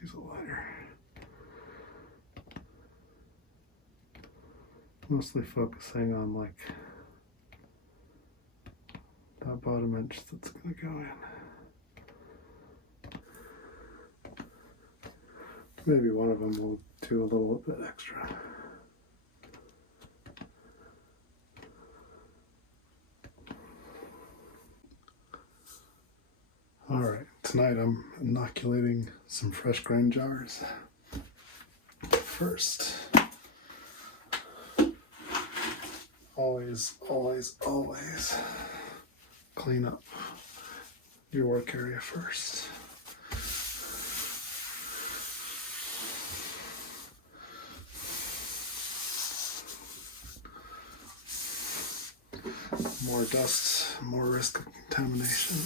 use a lighter. Mostly focusing on like that bottom edge that's going to go in. Maybe one of them will do a little bit extra. Alright, tonight I'm inoculating some fresh grain jars. First, always clean up your work area first. More dust, more risk of contamination.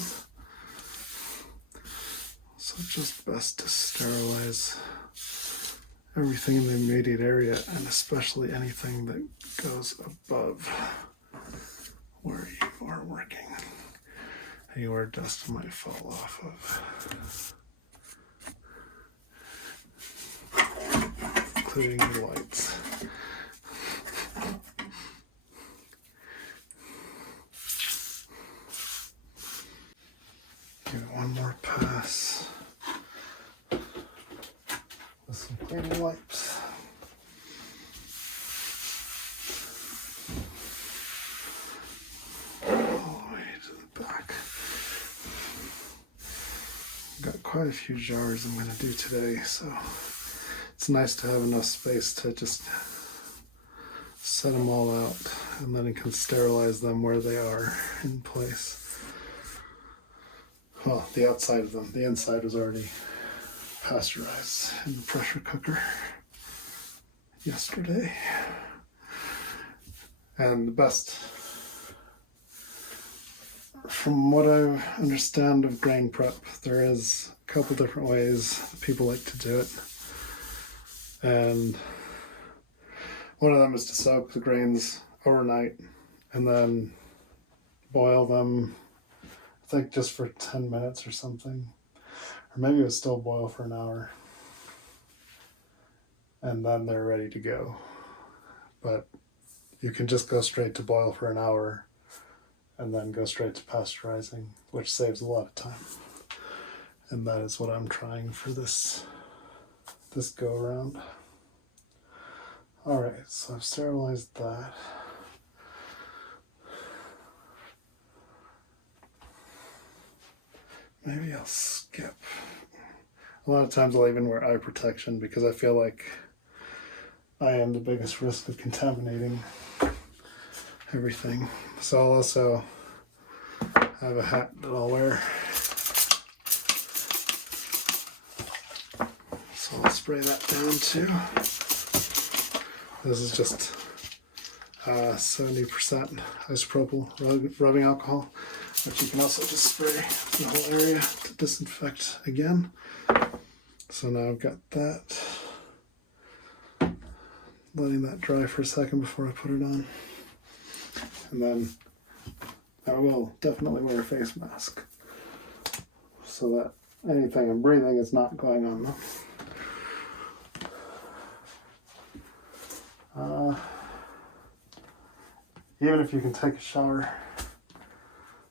So just best to sterilize everything in the immediate area, and especially anything that goes above where you are working. Anywhere dust might fall off of, including the lights. Give it one more pass with some cleaning wipes. All the way to the back. Got quite a few jars I'm going to do today, so it's nice to have enough space to just set them all out, and then you can sterilize them where they are in place. Well, the outside of them. The inside was already pasteurized in the pressure cooker yesterday. And the best, from what I understand of grain prep, there is a couple different ways that people like to do it. And one of them is to soak the grains overnight and then boil them, I think just for 10 minutes or something. Or maybe it was still boil for an hour. And then they're ready to go. But you can just go straight to boil for an hour and then go straight to pasteurizing, which saves a lot of time. And that is what I'm trying for this go around. Alright, so I've sterilized that. Maybe I'll skip. A lot of times I'll even wear eye protection because I feel like I am the biggest risk of contaminating everything. So I'll also have a hat that I'll wear. So I'll spray that down too. This is just 70% isopropyl rubbing alcohol, which you can also just spray the whole area to disinfect again. So now I've got that. Letting that dry for a second before I put it on. And then I will definitely wear a face mask so that anything I'm breathing is not going on them. Even if you can take a shower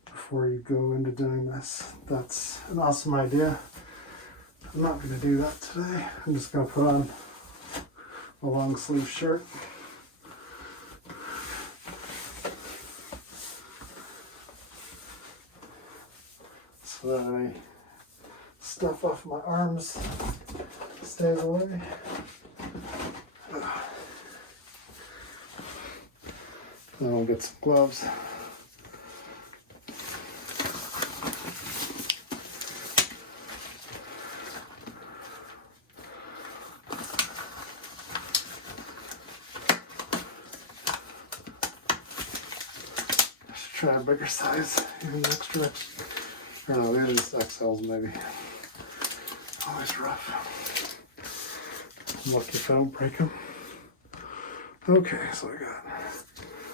before you go into doing this, that's an awesome idea. I'm not going to do that today. I'm just going to put on a long sleeve shirt. So that any stuff off my arms stays away. Then I'll get some gloves. Try a bigger size, even extra. Or no, these are just XLs maybe. Always rough. I'm lucky if I don't break them. Okay, so I got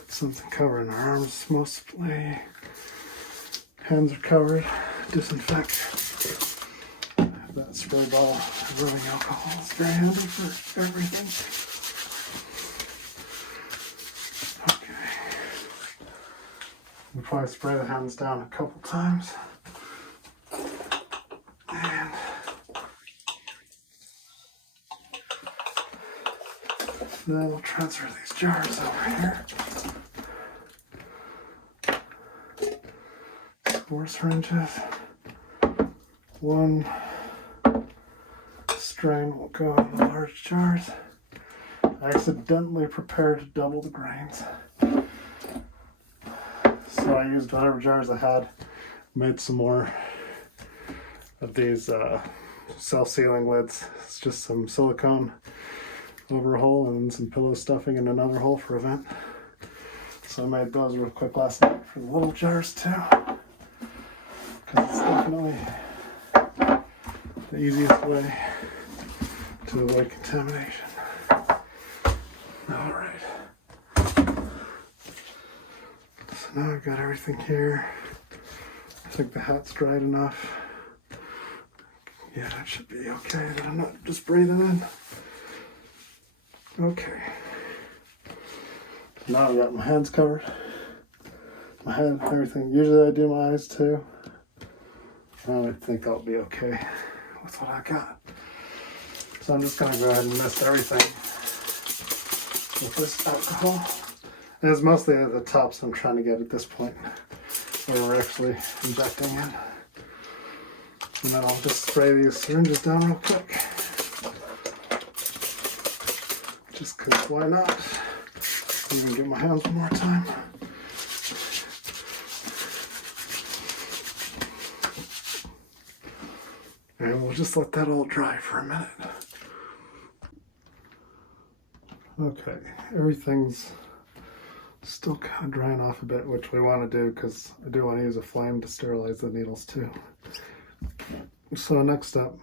something covering our arms mostly. Hands are covered. Disinfect. That spray bottle of rubbing alcohol is very handy for everything. Okay. We'll probably spray the hands down a couple times. And then we'll transfer these jars over here. 4 syringes. 1 strain will go in the large jars. I accidentally prepared double the grains. So I used whatever jars I had, made some more of these self-sealing lids. It's just some silicone over a hole and some pillow stuffing in another hole for a vent. So I made those real quick last night for the little jars too, because it's definitely the easiest way to avoid contamination. Alright. So now I've got everything here. I think the hat's dried enough. Yeah, that should be okay, that I'm not just breathing in. Okay. Now I've got my hands covered. My head, everything. Usually I do my eyes too. I think I'll be okay with what I got. So I'm just going to go ahead and mist everything with this alcohol. And it's mostly at the tops I'm trying to get at this point, where we're actually injecting it. And then I'll just spray these syringes down real quick. Just because why not? Even give my hands one more time. And we'll just let that all dry for a minute. Okay, everything's still kind of drying off a bit, which we want to do because I do want to use a flame to sterilize the needles too. So next up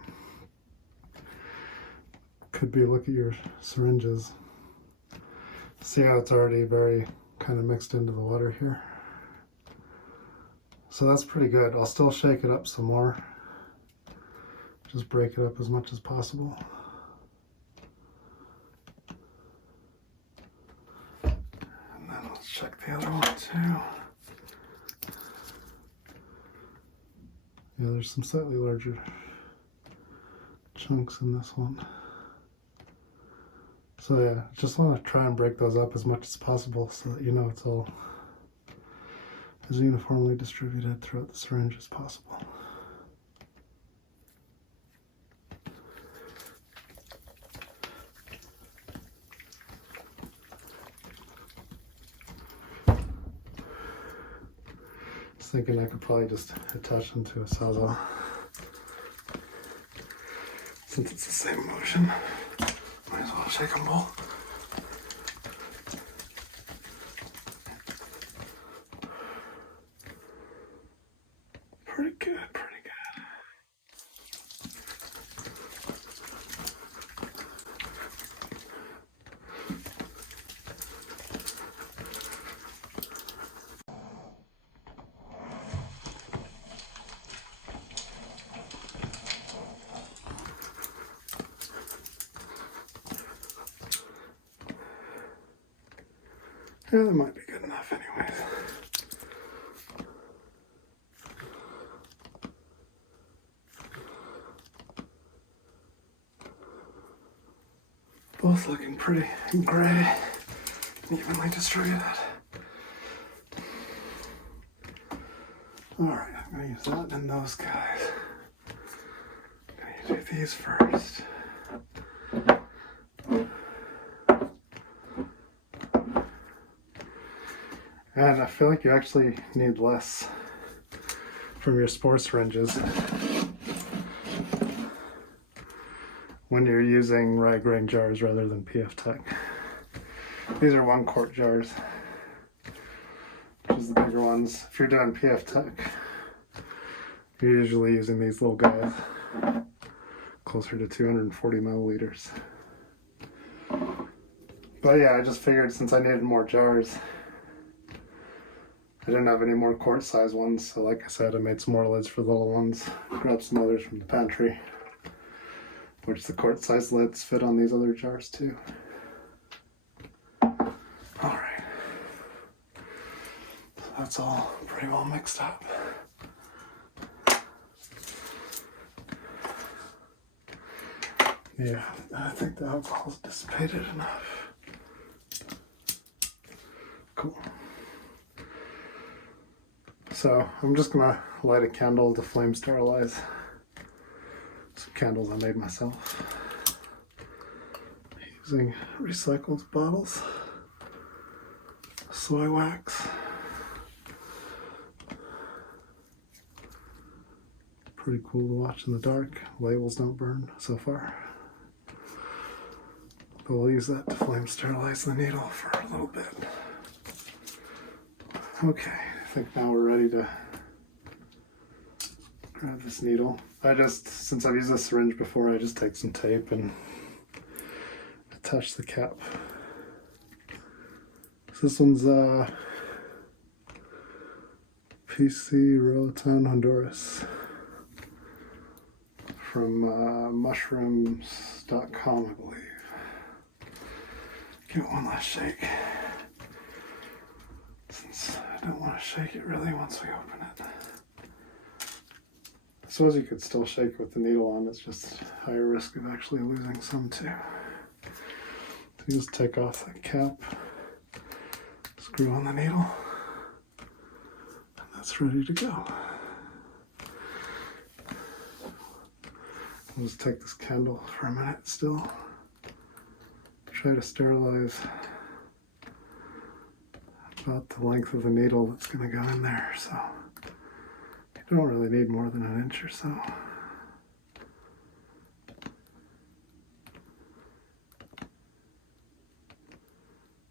could be look at your syringes. See how it's already very kind of mixed into the water here. So that's pretty good. I'll still shake it up some more. Just break it up as much as possible. And then let's check the other one too. Yeah, there's some slightly larger chunks in this one. So yeah, just want to try and break those up as much as possible so that you know it's all as uniformly distributed throughout the syringe as possible. Thinking I could probably just attach them to a sawzall since it's the same motion. Might as well shake them both. Pretty good, pretty good. Yeah, that might be good enough anyways. Both looking pretty gray, evenly distributed. Alright, I'm going to use that and those guys. I'm going to do these first. And I feel like you actually need less from your spore syringes when you're using rye grain jars rather than PF Tech. These are 1 quart jars, which is the bigger ones. If you're doing PF Tech, you're usually using these little guys, closer to 240 milliliters. But yeah, I just figured since I needed more jars, I didn't have any more quart size ones, so like I said, I made some more lids for the little ones, grabbed some others from the pantry, which the quart-sized lids fit on these other jars too. Alright, so that's all pretty well mixed up. Yeah, I think the alcohol's dissipated enough. Cool. So I'm just gonna light a candle to flame sterilize some candles I made myself using recycled bottles, soy wax. Pretty cool to watch in the dark. Labels don't burn so far. But we'll use that to flame sterilize the needle for a little bit. Okay, I think now we're ready to grab this needle. Since I've used this syringe before, I just take some tape and attach the cap. So this one's PC Roatan, Honduras, from mushrooms.com, I believe. Give it one last shake, since I don't want to shake it really once we open it. I suppose you could still shake it with the needle on, it's just higher risk of actually losing some too. So you just take off the cap, screw on the needle, and that's ready to go. I'll just take this candle for a minute still. Try to sterilize about the length of the needle that's going to go in there, so you don't really need more than an inch or so.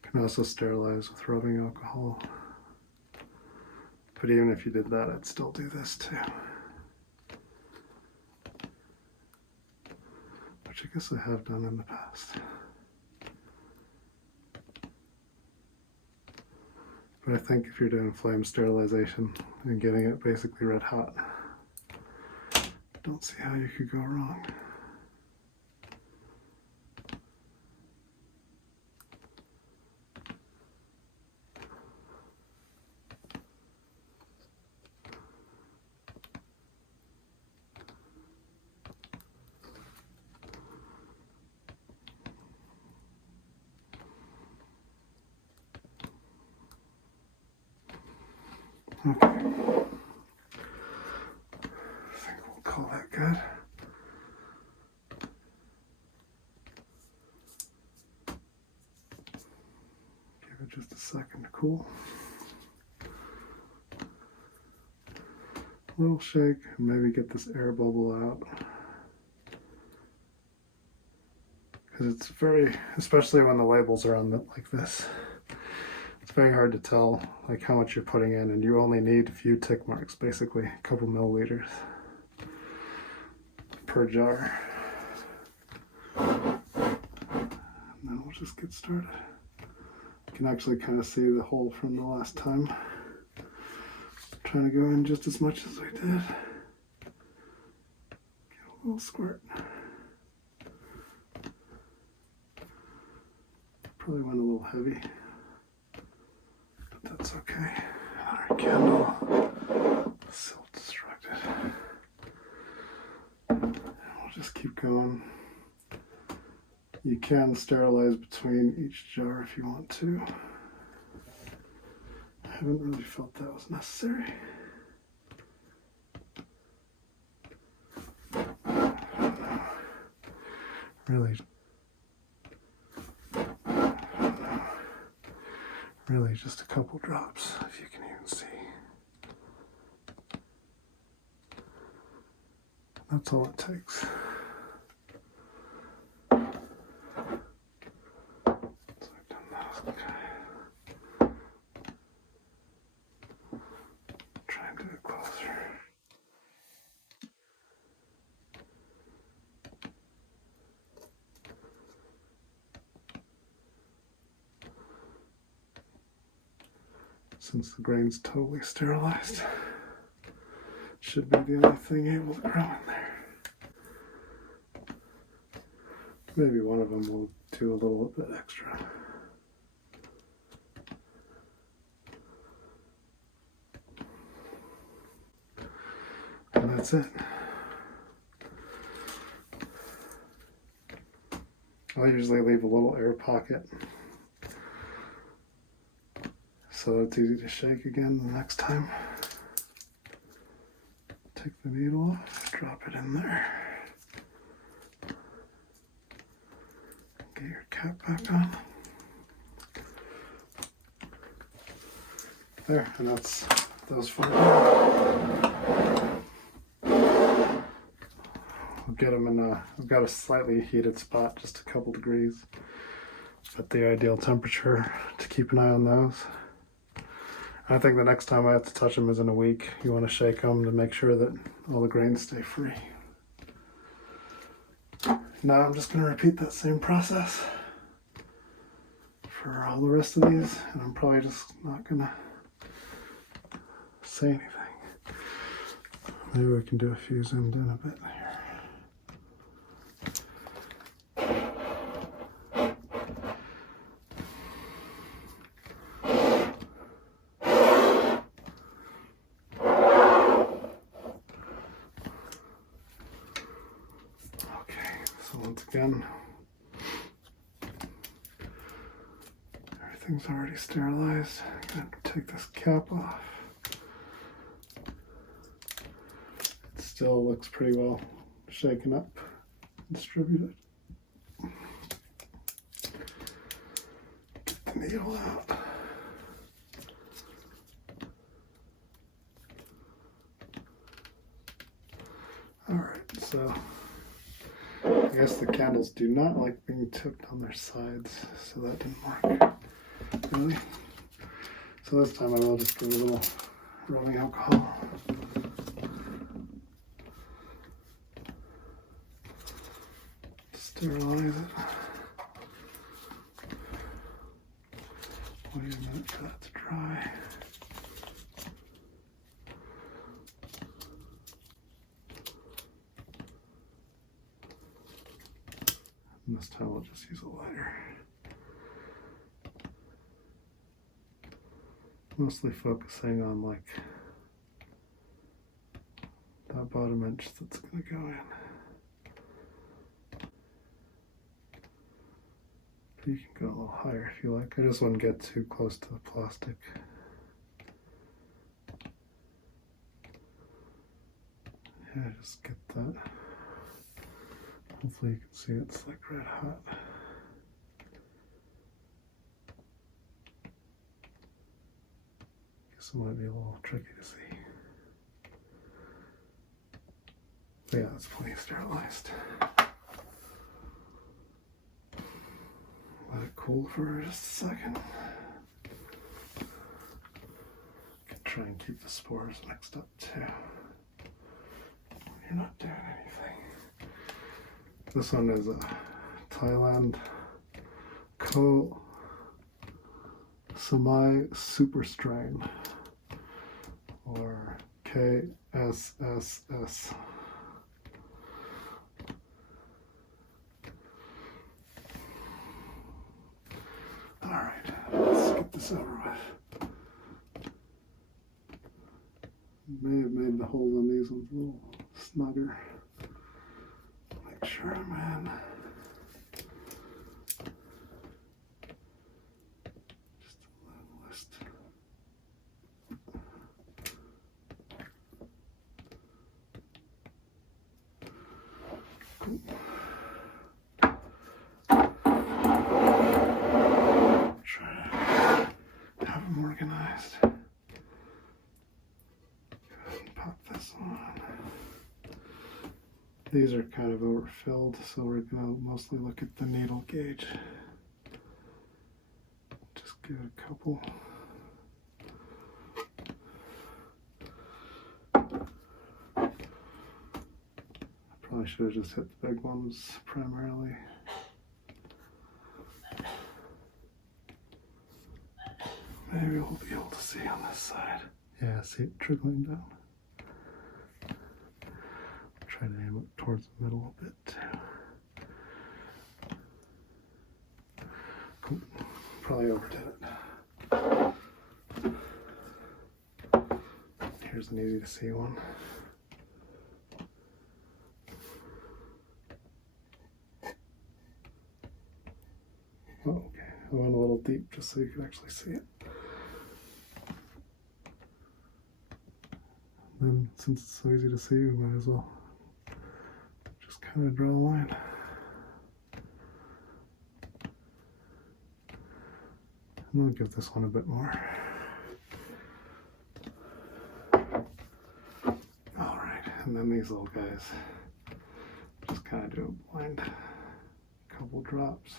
You can also sterilize with rubbing alcohol, but even if you did that, I'd still do this too. Which I guess I have done in the past. But I think if you're doing flame sterilization and getting it basically red hot, I don't see how you could go wrong. Okay, I think we'll call that good. Give it just a second to cool. A little shake, and maybe get this air bubble out. Because it's very, especially when the labels are on like this, it's very hard to tell like how much you're putting in, and you only need a few tick marks, basically a couple milliliters per jar. And then we'll just get started. You can actually kind of see the hole from the last time. I'm trying to go in just as much as we did. Get a little squirt. Probably went a little heavy, but that's okay. Our candle, self-destructed. And we'll just keep going. You can sterilize between each jar if you want to. I haven't really felt that was necessary. Really just a couple drops, if you can even see. That's all it takes. So I've done that. Okay. Try and do it closer. Since the grain's totally sterilized, should be the only thing able to grow in there. Maybe one of them will do a little bit extra. And that's it. I usually leave a little air pocket so it's easy to shake again the next time. Take the needle off, drop it in there. Get your cap back on. There, and that's those 4. We'll get them in I've got a slightly heated spot, just a couple degrees, at the ideal temperature to keep an eye on those. I think the next time I have to touch them is in a week. You want to shake them to make sure that all the grains stay free. Now I'm just going to repeat that same process for all the rest of these, and I'm probably just not going to say anything. Maybe we can do a few zoomed in a bit here. Again, everything's already sterilized. I'm going to take this cap off. It still looks pretty well shaken up, distributed. Get the needle out. Alright, so I guess the candles do not like being tipped on their sides, so that didn't work. Really? So this time I will just give a little rubbing alcohol. Sterilize it. Wait a minute for that to dry. And this time I'll just use a lighter. Mostly focusing on like that bottom edge that's going to go in. But you can go a little higher if you like. I just wouldn't get too close to the plastic. Yeah, just get that. Hopefully you can see it's like red hot. Guess it might be a little tricky to see. But yeah, that's plenty sterilized. Let it cool for just a second. Can try and keep the spores mixed up too. You're not doing anything. This one is a Thailand Ko Samai Super Strain, or KSSS. Alright, let's get this over with. May have made the holes on these ones a little snugger. Make sure I'm in. Just a little list. Cool. Try to have them organized. Go ahead and pop this on. These are kind of overfilled, so we're going to mostly look at the needle gauge. Just give it a couple. Probably should have just hit the big ones primarily. Maybe we'll be able to see on this side. Yeah, see it trickling down. Try to aim it towards the middle a bit too. probably overdid it. Here's an easy to see one. Oh, okay. I went a little deep just so you could actually see it. Then, since it's so easy to see, we might as well just kind of draw a line. And I'll give this one a bit more. Alright, and then these little guys, just kind of do a blind couple drops.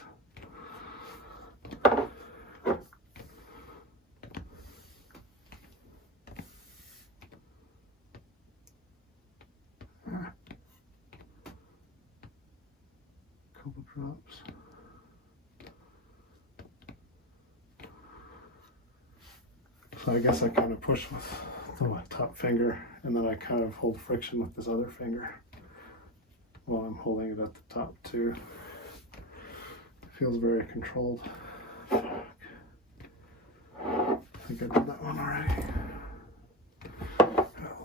Couple drops. So I guess I kind of push with the top finger, and then I kind of hold friction with this other finger while I'm holding it at the top too. It feels very controlled. I think I did that one already.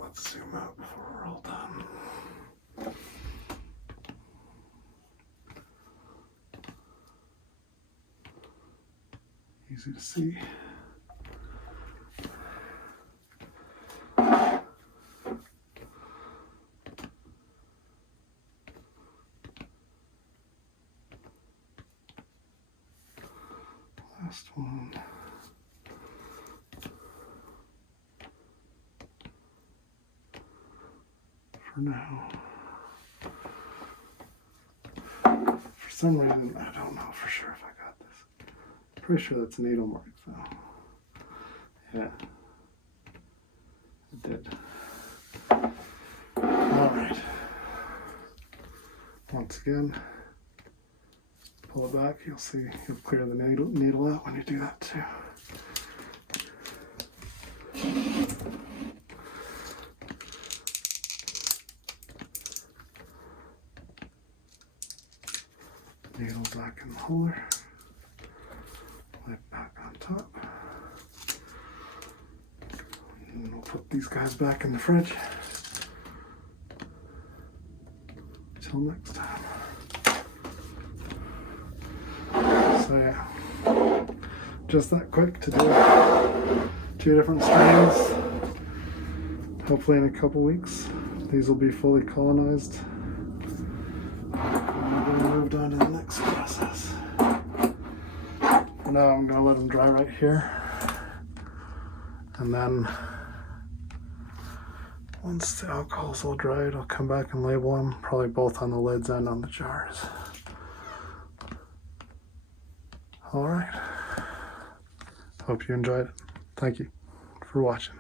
Let's zoom out before we're all done. Easy to see. Last one. For now. For some reason, I don't know for sure if I got this. Pretty sure that's needle mark though. Yeah, it did. Alright. Once again, pull it back. You'll see, you'll clear the needle out when you do that too. Needle back in the holder. Lid back on top. And we'll put these guys back in the fridge. Till next time. So yeah, just that quick to do 2 different strains. Hopefully in a couple weeks, these will be fully colonized. And we're moved on to the next process. For now, I'm going to let them dry right here. And then once the alcohol's all dried, I'll come back and label them, probably both on the lids and on the jars. All right. Hope you enjoyed it. Thank you for watching.